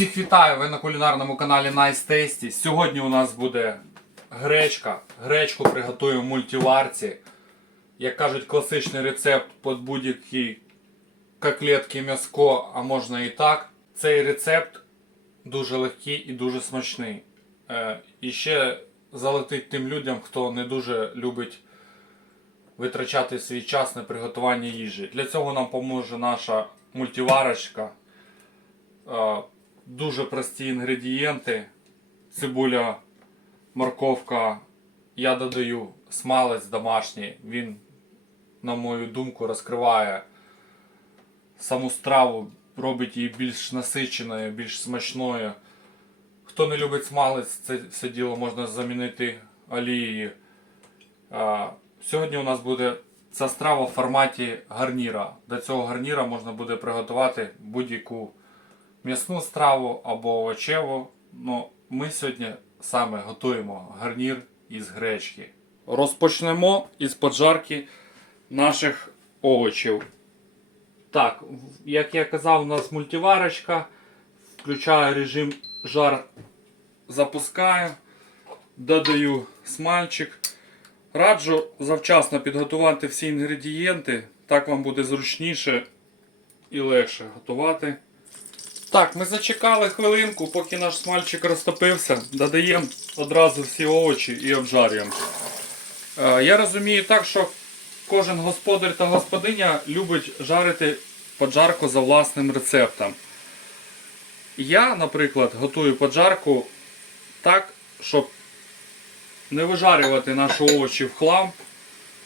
Всіх вітаю! Ви на кулінарному каналі Nice Tasty. Сьогодні у нас буде гречка. Гречку приготуємо в мультиварці. Як кажуть, класичний рецепт під будь-які котлетки, м'яско, а можна і так. Цей рецепт дуже легкий і дуже смачний. Е, і ще залетить тим людям, хто не дуже любить витрачати свій час на приготування їжі. Для цього нам поможе наша мультиварочка. Дуже прості інгредієнти. Цибуля, морковка. Я додаю смалець домашній. Він, на мою думку, розкриває саму страву, робить її більш насиченою, більш смачною. Хто не любить смалець, це все діло можна замінити олією. Сьогодні у нас буде ця страва в форматі гарніра. До цього гарніра можна буде приготувати будь-яку м'ясну страву або овочеву. Ну, ми сьогодні саме готуємо гарнір із гречки. Розпочнемо із поджарки наших овочів. Так, як я казав, у нас мультиварочка. Включаю режим жар, запускаю, додаю смальчик. Раджу завчасно підготувати всі інгредієнти, так вам буде зручніше і легше готувати. Так, ми зачекали хвилинку, поки наш смальчик розтопився. Додаємо одразу всі овочі і обжарюємо. Е, Я розумію так, що кожен господар та господиня любить жарити поджарку за власним рецептом. Я, наприклад, готую поджарку так, щоб не вижарювати наші овочі в хлам,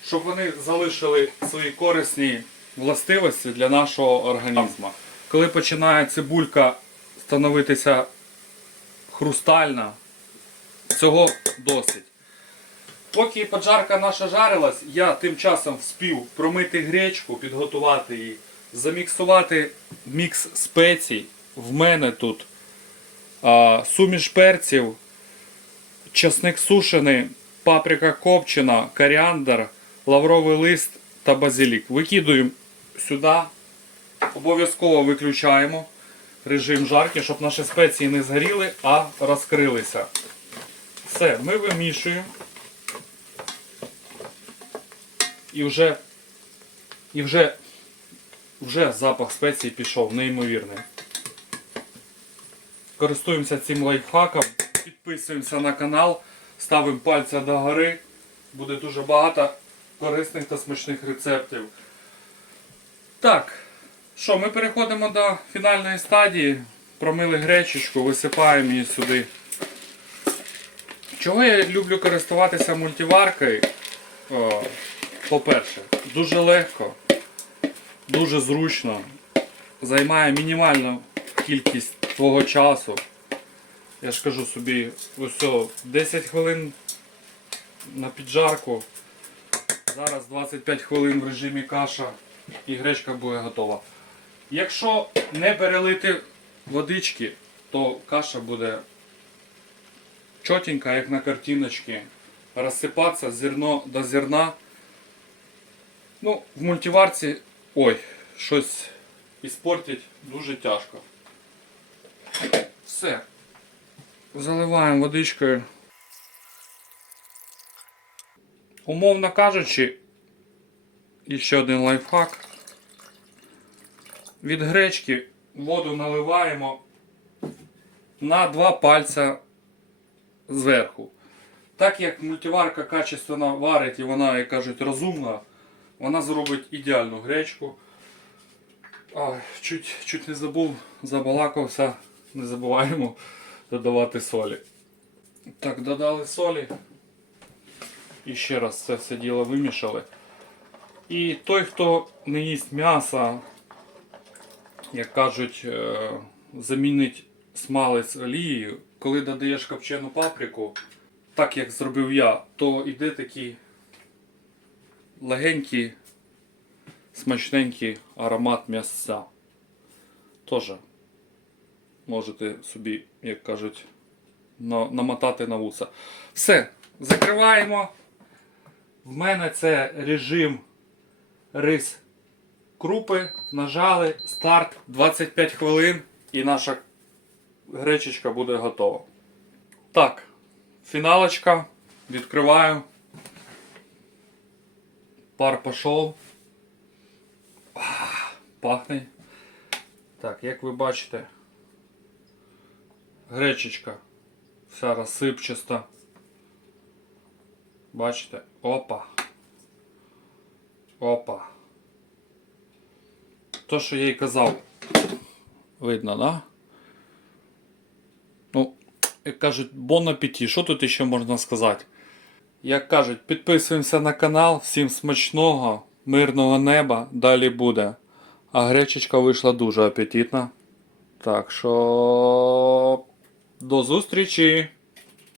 щоб вони залишили свої корисні властивості для нашого організму. Коли починає цибулька становитися хрустальна, цього досить. Поки поджарка наша жарилась, я тим часом вспів промити гречку, підготувати її, заміксувати мікс спецій. В мене тут а, суміш перців, часник сушений, паприка копчена, коріандр, лавровий лист та базилік. Викидуємо сюди. Обов'язково виключаємо режим жарки, щоб наші спеції не згоріли, а розкрилися. Все, ми вимішуємо. І вже, і вже, вже запах спецій пішов, неймовірний. Користуємося цим лайфхаком, підписуємося на канал, ставимо пальця до гори. Буде дуже багато корисних та смачних рецептів. Так, що, ми переходимо до фінальної стадії. Промили гречечку, висипаємо її сюди. Чого я люблю користуватися мультиваркою? По-перше, дуже легко, дуже зручно, займає мінімальну кількість твого часу. Я ж кажу собі, ось 10 хвилин на піджарку. Зараз 25 хвилин в режимі каша і гречка буде готова. Якщо не перелити водички, то каша буде чотенька, як на картиночці. Розсипатися зерно до зерна. Ну, в мультиварці, ой, щось іспортить дуже тяжко. Все. Заливаємо водичкою. Умовно кажучи, ще один лайфхак. Від гречки воду наливаємо на два пальця зверху. Так як мультиварка качественно варить і вона, як кажуть, розумна, вона зробить ідеальну гречку. Ой, чуть, чуть не забув, забалакався, не забуваємо додавати солі. Так, додали солі. І ще раз це все діло вимішали. І той, хто не їсть м'яса, як кажуть, е, замінить смалець олією, коли додаєш копчену паприку, так як зробив я, то йде такий легенький, смачненький аромат м'яса. Тоже можете собі, як кажуть, намотати на вуса. Все, закриваємо. В мене це режим рис крупи. Нажали, старт 25 хвилин і наша гречечка буде готова. Так, фіналочка. Відкриваю. Пар пішов. Пахне. Так, як ви бачите, гречечка вся розсипчаста. Бачите? Опа. Опа. То, що я й казав. Видно, да? Ну, як кажуть, бон апеті. Що тут ще можна сказати? Як кажуть, підписуємося на канал. Всім смачного, мирного неба. Далі буде. А гречечка вийшла дуже апетитна. Так що. До зустрічі!